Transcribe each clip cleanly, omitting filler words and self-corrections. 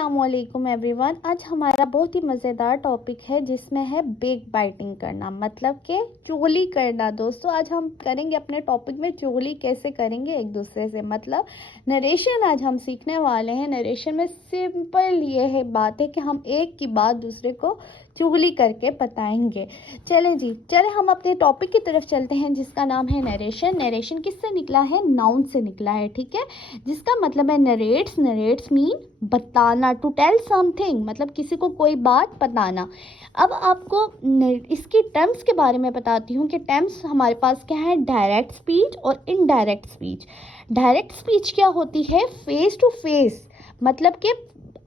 अस्सलामुअलैकुम एवरीवन। आज हमारा बहुत ही मज़ेदार टॉपिक है जिसमें है बेक बाइटिंग करना, मतलब कि चुगली करना। दोस्तों आज हम करेंगे अपने टॉपिक में चुगली कैसे करेंगे एक दूसरे से, मतलब नरेशन आज हम सीखने वाले हैं। नरेशन में सिंपल ये है बात है कि हम एक की बात दूसरे को चुगली करके बताएंगे। चले हम अपने टॉपिक की तरफ चलते हैं जिसका नाम है नरेशन। नरेशन किससे निकला है? नाउन से निकला है, ठीक है, जिसका मतलब है नरेट्स। नरेट्स मीन बताना, टू टेल समथिंग, मतलब किसी को कोई बात बताना। अब आपको इसकी टर्म्स के बारे में बताती हूँ कि टर्म्स हमारे पास क्या है, डायरेक्ट स्पीच और इनडायरेक्ट स्पीच। डायरेक्ट स्पीच क्या होती है? फेस टू फेस, मतलब कि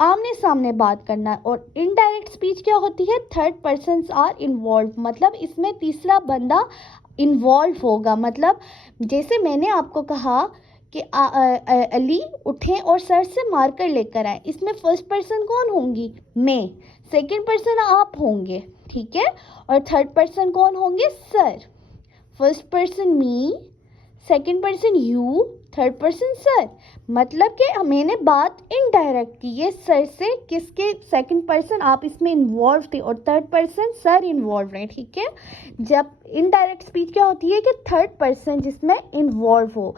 आमने सामने बात करना। और इनडायरेक्ट स्पीच क्या होती है? थर्ड पर्सन्स आर इन्वॉल्व, मतलब इसमें तीसरा बंदा इन्वॉल्व होगा। मतलब जैसे मैंने आपको कहा कि अली उठें और सर से मारकर लेकर आए, इसमें फर्स्ट पर्सन कौन होंगी? मैं। सेकंड पर्सन आप होंगे, ठीक है, और थर्ड पर्सन कौन होंगे? Sir. First person me, second person you, third person sir. मतलब कि मैंने बात इनडायरेक्ट की, ये सर से किसके? सेकंड पर्सन आप इसमें इन्वॉल्व थे और थर्ड पर्सन सर इन्वॉल्व है, ठीक है। जब इनडायरेक्ट स्पीच क्या होती है कि थर्ड पर्सन जिसमें इन्वॉल्व हो।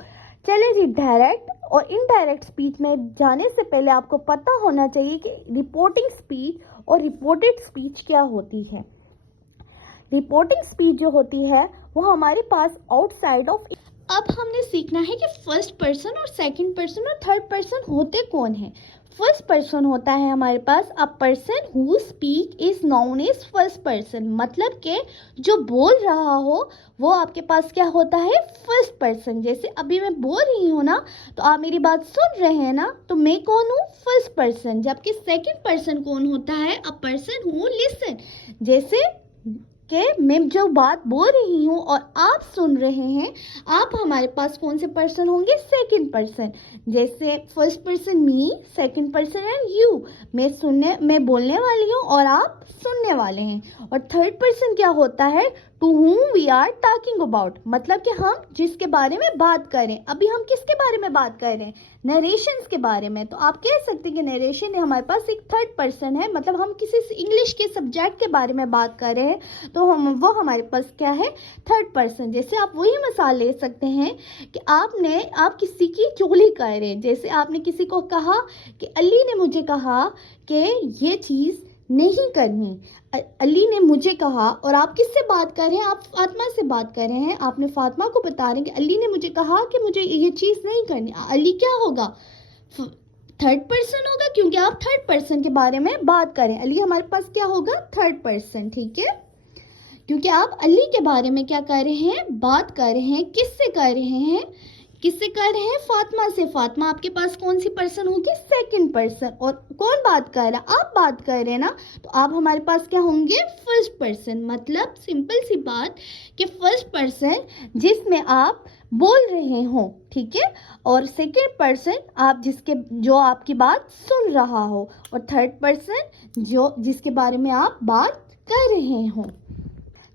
चलिए जी, डायरेक्ट और इनडायरेक्ट स्पीच में जाने से पहले आपको पता होना चाहिए कि रिपोर्टिंग स्पीच और रिपोर्टेड स्पीच क्या होती है। रिपोर्टिंग स्पीच जो होती है वो हमारे पास आउटसाइड ऑफ। अब हमने सीखना है कि फर्स्ट पर्सन और सेकंड पर्सन और थर्ड पर्सन होते कौन है। फर्स्ट पर्सन होता है हमारे पास a person who speak is known as first person, मतलब कि जो बोल रहा हो वो आपके पास क्या होता है? First person. जैसे अभी मैं बोल रही हूँ ना, तो आप मेरी बात सुन रहे हैं ना, तो मैं कौन हूँ? First person. जबकि सेकंड पर्सन कौन होता है? अ पर्सन हु लिसन। जैसे कि मैं जो बात बोल रही हूँ और आप सुन रहे हैं, आप हमारे पास कौन से पर्सन होंगे? Second person. जैसे first person me, second person and you, मैं बोलने वाली हूँ और आप सुनने वाले हैं। और थर्ड पर्सन क्या होता है? To whom we are talking about, मतलब कि हम जिसके बारे में बात करें। अभी हम किसके बारे में बात कर रहे हैं? नरेशंस के बारे में। तो आप कह सकते हैं कि नरेशन हमारे पास एक थर्ड पर्सन है, मतलब हम किसी इंग्लिश के सब्जेक्ट के बारे में बात कर रहे हैं तो वो हमारे पास क्या है? Third person. जैसे आप वही मिसाल ले सकते हैं कि आप किसी की चुगली कर रहे हैं। जैसे आपने किसी को कहा कि अली ने मुझे कहा कि ये चीज़ नहीं करनी। अली ने मुझे कहा, और आप किससे बात कर रहे हैं? आप फातिमा से बात कर रहे हैं। आपने फातिमा को बता रहे हैं कि अली ने मुझे कहा कि मुझे ये चीज़ नहीं करनी। अली क्या होगा? थर्ड पर्सन होगा, क्योंकि आप थर्ड पर्सन के बारे में बात करें। अली हमारे पास क्या होगा? थर्ड पर्सन, ठीक है, क्योंकि आप अली के बारे में क्या कर रहे हैं? बात कर रहे हैं। किससे कर रहे हैं? किससे कर रहे हैं? फातिमा से। फातिमा आपके पास कौन सी पर्सन होगी? Second person. और कौन बात कर रहा है? आप बात कर रहे हैं ना, तो आप हमारे पास क्या होंगे? First person. मतलब सिंपल सी बात कि फर्स्ट पर्सन जिसमें आप बोल रहे हो, ठीक है, और सेकंड पर्सन आप जो आपकी बात सुन रहा हो, और थर्ड पर्सन जिसके बारे में आप बात कर रहे हो।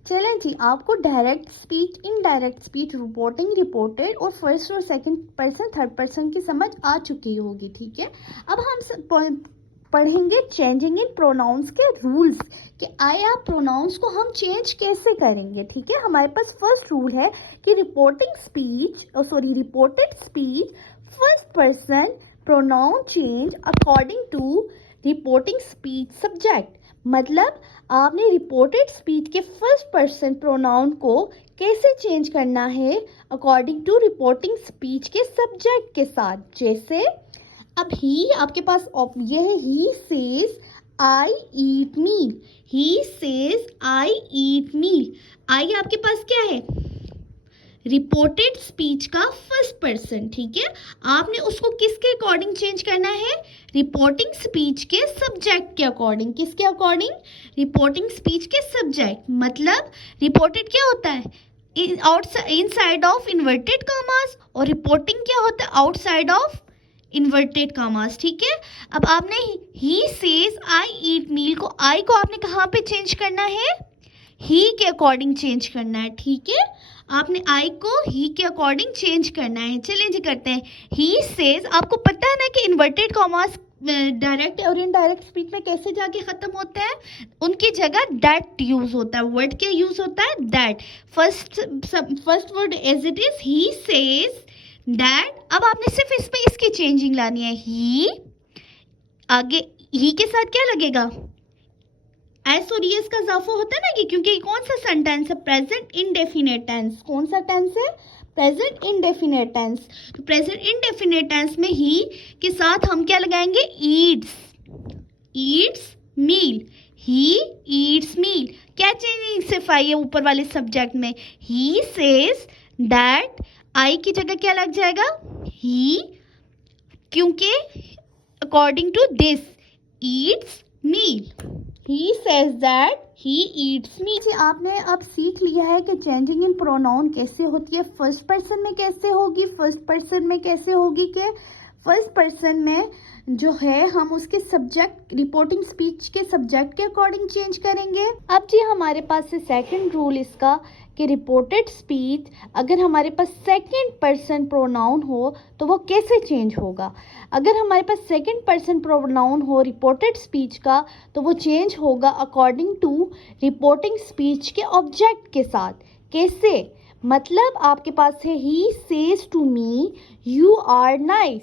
चलें जी, आपको direct speech, indirect speech, reporting, reported और फर्स्ट और सेकंड पर्सन, थर्ड पर्सन की समझ आ चुकी होगी, ठीक है। अब हम पढ़ेंगे चेंजिंग इन प्रोनाउंस के रूल्स, कि आया प्रोनाउंस को हम चेंज कैसे करेंगे, ठीक है। हमारे पास फर्स्ट रूल है कि reported speech first person pronoun change according to reporting speech subject. मतलब आपने रिपोर्टेड स्पीच के फर्स्ट पर्सन प्रोनाउन को कैसे चेंज करना है? अकॉर्डिंग टू रिपोर्टिंग स्पीच के सब्जेक्ट के साथ। जैसे अब ही आपके पास ये है, he says I eat meal. He says I ईट मील। आई आपके पास क्या है? रिपोर्टेड स्पीच का फर्स्ट पर्सन, ठीक है। आपने उसको किसके अकॉर्डिंग चेंज करना है? रिपोर्टिंग स्पीच के सब्जेक्ट के अकॉर्डिंग। किसके अकॉर्डिंग? रिपोर्टिंग स्पीच के सब्जेक्ट। मतलब रिपोर्टेड क्या होता है? इनसाइड ऑफ इन्वर्टेड कॉमास, और रिपोर्टिंग क्या होता है? आउटसाइड ऑफ इन्वर्टेड कॉमास, ठीक है। अब आपने ही सेज आई ईट मील को, आई को आपने कहाँ पे चेंज करना है? ही के अकॉर्डिंग चेंज करना है, ठीक है। आपने आई को ही के अकॉर्डिंग चेंज करना है। चलिए जी करते हैं। ही सेज, आपको पता है ना कि इन्वर्टेड कॉमास डायरेक्ट और इनडायरेक्ट स्पीच में कैसे जाके खत्म होते हैं, उनकी जगह दैट यूज होता है। वर्ड क्या यूज होता है, that. First word as it is, he says that. अब आपने सिर्फ इस पे इसकी चेंजिंग लानी है, ही, आगे ही के साथ क्या लगेगा, एस और ईएस का इजाफा होता है ना, कि क्योंकि कौन सा सेंटेंस है, प्रेजेंट इंडेफिनेट टेंस। कौन सा टेंस है, प्रेजेंट इंडेफिनेट टेंस। तो प्रेजेंट इंडेफिनेट टेंस में ही के साथ हम क्या लगाएंगे, eats, eats meal, he eats meal. क्या चेंजिंग सिर्फ आई है ऊपर वाले सब्जेक्ट में, ही सेज दैट, आई की जगह क्या लग जाएगा, ही, क्योंकि according to this eats meal, he says that he eats me. आपने अब सीख लिया है कि चेंजिंग इन प्रोनाउन कैसे होती है, फर्स्ट पर्सन में कैसे होगी, फर्स्ट पर्सन में कैसे होगी, कि फर्स्ट पर्सन में जो है हम उसके सब्जेक्ट, रिपोर्टिंग स्पीच के सब्जेक्ट के अकॉर्डिंग चेंज करेंगे। अब जी हमारे पास है सेकंड रूल इसका, कि रिपोर्टेड स्पीच अगर हमारे पास सेकंड पर्सन प्रोनाउन हो तो वो कैसे चेंज होगा। अगर हमारे पास सेकंड पर्सन प्रोनाउन हो रिपोर्टेड स्पीच का, तो वो चेंज होगा अकॉर्डिंग टू रिपोर्टिंग स्पीच के ऑब्जेक्ट के साथ। कैसे, मतलब आपके पास है he says to me you are nice.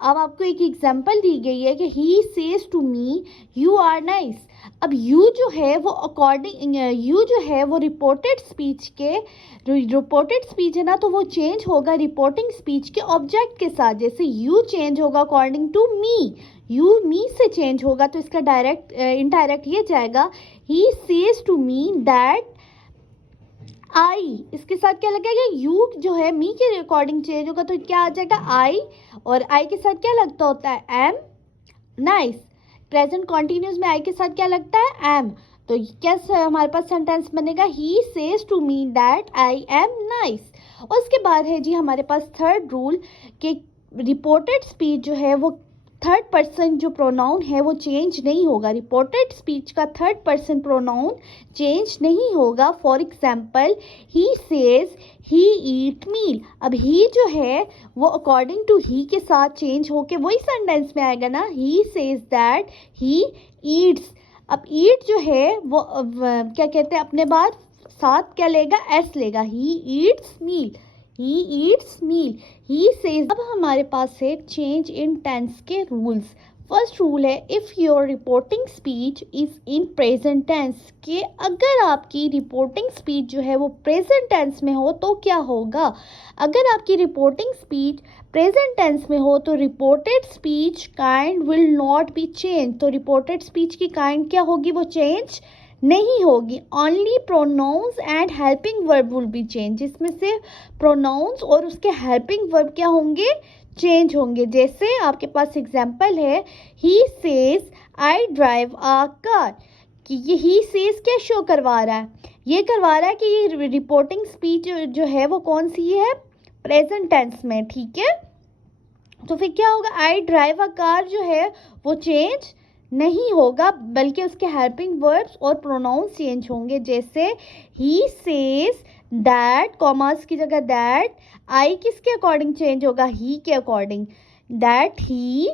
अब आपको एक एग्जांपल दी गई है कि he says to me you are nice. अब यू जो है वो अकॉर्डिंग, यू जो है वो रिपोर्टेड स्पीच के, रिपोर्टेड स्पीच है ना, तो वो चेंज होगा रिपोर्टिंग स्पीच के ऑब्जेक्ट के साथ। जैसे यू चेंज होगा according to me, you me से चेंज होगा, तो इसका डायरेक्ट इनडायरेक्ट ये जाएगा, he says to me that I, इसके साथ क्या लगेगा, यू जो है मी के अकॉर्डिंग चेंज होगा, तो क्या आ जाएगा आई, और आई के साथ क्या लगता होता है, एम नाइस। प्रेजेंट कॉन्टिन्यूस में आई के साथ क्या लगता है, एम। तो क्या हमारे पास सेंटेंस बनेगा, he says to me that I am nice. और उसके बाद है जी हमारे पास थर्ड रूल, कि रिपोर्टेड स्पीच जो है वो थर्ड पर्सन जो प्रोनाउन है वो चेंज नहीं होगा। रिपोर्टेड स्पीच का थर्ड पर्सन प्रोनाउन चेंज नहीं होगा। For example, he says he eat meal. अब ही जो है वो अकॉर्डिंग टू ही के साथ चेंज होके वही सेंटेंस में आएगा ना, ही सेज दैट ही ईट्स। अब ईट जो है वो क्या कहते हैं, अपने बाद साथ क्या लेगा, एस लेगा, he eats meal, he eats meal, he says. अब हमारे पास है चेंज इन टेंस के रूल्स। फर्स्ट रूल है, if your reporting speech is in present tense, कि अगर आपकी रिपोर्टिंग स्पीच जो है वो प्रेजेंट टेंस में हो तो क्या होगा। अगर आपकी रिपोर्टिंग स्पीच प्रेजेंट टेंस में हो तो reported speech kind will not be change. तो रिपोर्टेड स्पीच की काइंड क्या होगी, वो चेंज नहीं होगी। Only pronouns and helping verb will be change, जिसमें से प्रोनाउंस और उसके हेल्पिंग वर्ब क्या होंगे, चेंज होंगे। जैसे आपके पास एग्जांपल है, he says I drive a car, कि ये ही सेज क्या शो करवा रहा है, ये करवा रहा है कि ये रिपोर्टिंग स्पीच जो है वो कौन सी है, प्रेजेंट टेंस में, ठीक है। तो फिर क्या होगा, आई ड्राइव अ कार जो है वो चेंज नहीं होगा, बल्कि उसके हेल्पिंग वर्ब्स और प्रोनाउंस चेंज होंगे। जैसे ही सेज दैट, कॉमर्स की जगह दैट, आई किसके अकॉर्डिंग चेंज होगा, ही के अकॉर्डिंग, दैट ही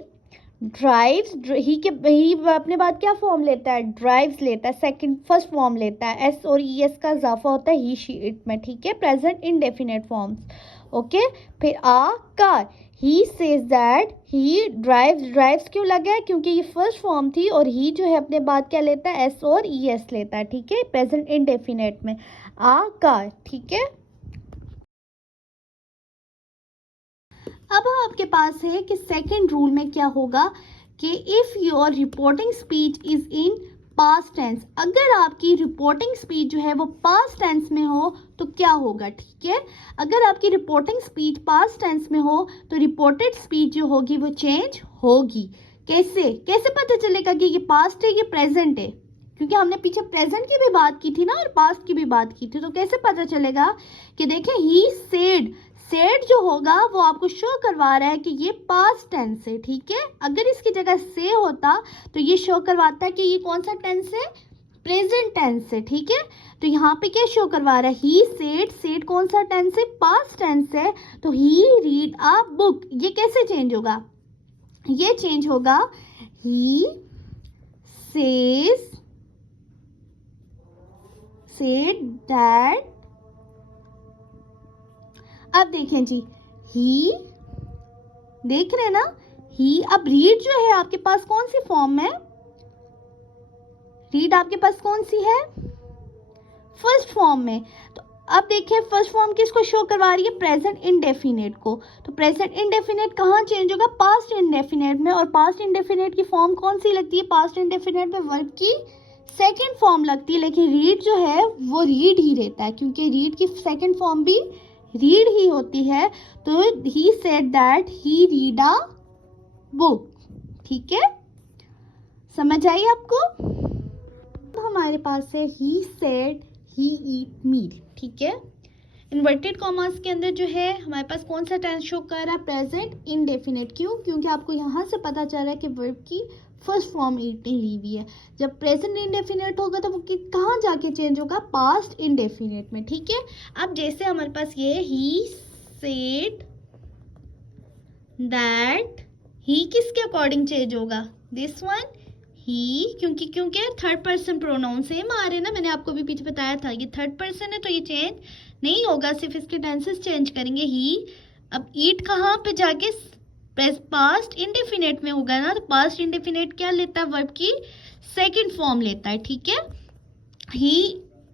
ड्राइव्स, ही के, ही अपने बाद क्या फॉर्म लेता है, ड्राइव्स लेता है, सेकंड फर्स्ट फॉर्म लेता है, एस और ई एस का इजाफा होता है ही शी इट में, ठीक है, प्रेजेंट इंडेफिनेट फॉर्म्स, ओके। फिर a car, he says that he drives, drives क्यों लगा है, क्योंकि ये फर्स्ट फॉर्म थी, और ही जो है अपने बाद क्या लेता है, एस और ई एस लेता है, ठीक है, प्रेजेंट इंडेफिनेट में, आ कार, ठीक है। अब आपके पास है कि सेकंड रूल में क्या होगा, कि if your reporting speech is in past tense, अगर आपकी रिपोर्टिंग स्पीच जो है वो पास्ट टेंस में हो तो क्या होगा, ठीक है। अगर आपकी रिपोर्टिंग स्पीच पास्ट टेंस में हो तो रिपोर्टेड स्पीच जो होगी वो चेंज होगी। कैसे, कैसे पता चलेगा कि ये पास्ट है ये प्रेजेंट है, क्योंकि हमने पीछे प्रेजेंट की भी बात की थी ना और पास्ट की भी बात की थी। तो कैसे पता चलेगा, कि देखें ही सेड, सेड जो होगा वो आपको शो करवा रहा है कि ये पास्ट टेंस है, ठीक है। अगर इसकी जगह से होता तो ये शो करवाता है कि ये कौन सा टेंस है, प्रेजेंट टेंस है, ठीक है। तो यहाँ पे क्या शो करवा रहा है, ही सेड, सेड कौन सा टेंस है, पास्ट टेंस है, तो ही रीड अ बुक, ये कैसे चेंज होगा, ये चेंज होगा ही said that। अब देखें जी, ही देख रहे हैं ना, ही। अब रीड जो है आपके पास कौन सी फॉर्म है? रीड आपके पास कौन सी है? फर्स्ट फॉर्म में। तो अब देखिए फर्स्ट फॉर्म किसको शो करवा रही है? प्रेजेंट इंडेफिनेट को। तो प्रेजेंट इंडेफिनेट कहाँ चेंज होगा? पास्ट इंडेफिनेट में। और पास्ट इंडेफिनेट की फॉर्म कौन सी लगती है? पास्ट इंडेफिनेट में वर्ब की सेकेंड फॉर्म लगती है, लेकिन रीड जो है वो रीड ही रहता है, क्योंकि रीड की सेकेंड फॉर्म भी रीड ही होती है। तो he said that he read a book. ठीक है, समझ आई आपको? हमारे पास है ही सेड ही ईट मील। ठीक है, इन्वर्टेड कॉमास के अंदर जो है हमारे पास कौन सा टेंस शो कर रहा है? Present indefinite. क्यों? क्योंकि आपको यहाँ से पता चल रहा है कि वर्ब की फर्स्ट फॉर्म ईट ने ली हुई है। जब प्रेजेंट इंडेफिनेट होगा तो वो कहाँ जाके चेंज होगा? पास्ट इंडेफिनेट में। ठीक है, अब जैसे हमारे पास ये ही सेड दैट, ही किसके अकॉर्डिंग चेंज होगा? दिस वन, ही। क्योंकि थर्ड पर्सन प्रोनाउन सेम आ रहे हैं ना, मैंने आपको भी पीछे बताया था ये थर्ड पर्सन है, तो ये चेंज नहीं होगा, सिर्फ इसके टेंसेस चेंज करेंगे। ही। अब ईट कहाँ पे जाके? पास्ट इंडेफिनेट में होगा ना, तो पास्ट इंडेफिनेट क्या लेता है? वर्ब की सेकंड फॉर्म लेता है। ठीक है, ही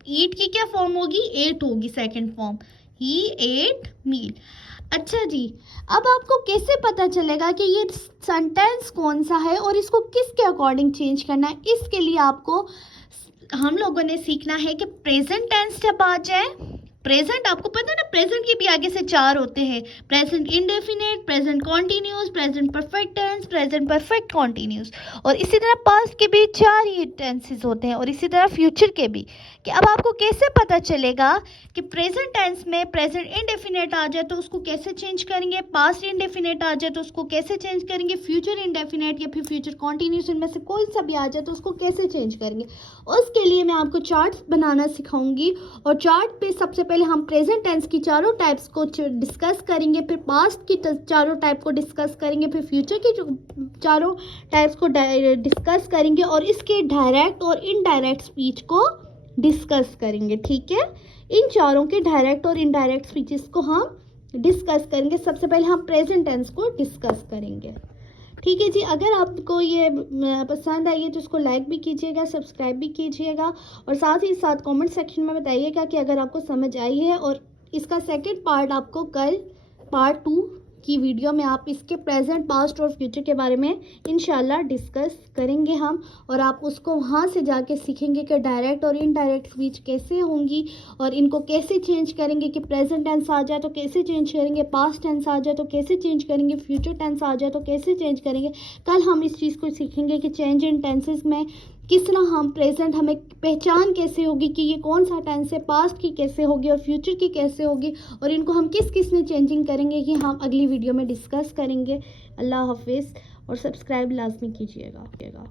ईट की क्या फॉर्म होगी? एट होगी सेकंड फॉर्म, ही एट मील। अच्छा जी, अब आपको कैसे पता चलेगा कि ये सेंटेंस कौन सा है और इसको किसके अकॉर्डिंग चेंज करना है? इसके लिए आपको हम लोगों ने सीखना है कि प्रेजेंट टेंस जब आ जाए, प्रेजेंट आपको पता है ना, प्रेजेंट के भी आगे से चार होते हैं, present indefinite, present continuous, present perfect tense, present perfect continuous, और इसी तरह पास्ट के भी चार ही टेंसेस होते हैं, और इसी तरह फ्यूचर के भी। कि अब आपको कैसे पता चलेगा कि प्रेजेंट टेंस में प्रेजेंट इंडेफिनेट आ जाए तो उसको कैसे चेंज करेंगे, पास्ट इंडेफिनेट आ जाए तो उसको कैसे चेंज करेंगे, फ्यूचर इंडेफिनेट या फिर फ्यूचर कॉन्टिन्यूस, इनमें से कोई सा भी आ जाए तो उसको कैसे चेंज करेंगे? उसके लिए मैं आपको चार्ट्स बनाना सिखाऊंगी, और चार्ट पे सबसे पहले हम प्रेजेंट टेंस की चारों टाइप्स को डिस्कस करेंगे, फिर पास्ट की चारों टाइप को डिस्कस करेंगे, फिर फ्यूचर की जो चारों टाइप्स को डिस्कस करेंगे, और इसके डायरेक्ट और इनडायरेक्ट स्पीच को डिस्कस करेंगे। ठीक है, इन चारों के डायरेक्ट और इनडायरेक्ट स्पीचेस को हम डिस्कस करेंगे। सबसे पहले हम प्रेजेंट टेंस को डिस्कस करेंगे। ठीक है जी, अगर आपको ये पसंद आई है तो इसको लाइक भी कीजिएगा, सब्सक्राइब भी कीजिएगा, और साथ ही साथ कमेंट सेक्शन में बताइएगा कि अगर आपको समझ आई है। और इसका सेकंड पार्ट आपको कल पार्ट 2 की वीडियो में आप इसके प्रेजेंट, पास्ट और फ्यूचर के बारे में इंशाल्लाह डिस्कस करेंगे हम, और आप उसको वहाँ से जाके सीखेंगे कि डायरेक्ट और इनडायरेक्ट स्पीच कैसे होंगी और इनको कैसे चेंज करेंगे, कि प्रेजेंट टेंस आ जाए तो कैसे चेंज करेंगे, पास्ट टेंस आ जाए तो कैसे चेंज करेंगे, फ्यूचर टेंस आ जाए तो कैसे चेंज करेंगे। कल हम इस चीज़ को सीखेंगे कि चेंज इन टेंसेस में किस तरह हम प्रेजेंट, हमें पहचान कैसे होगी कि ये कौन सा टेंस है, पास्ट की कैसे होगी और फ्यूचर की कैसे होगी, और इनको हम किस किस में चेंजिंग करेंगे, कि हम अगली वीडियो में डिस्कस करेंगे। अल्लाह हाफिज़, और सब्सक्राइब लाजमी कीजिएगा।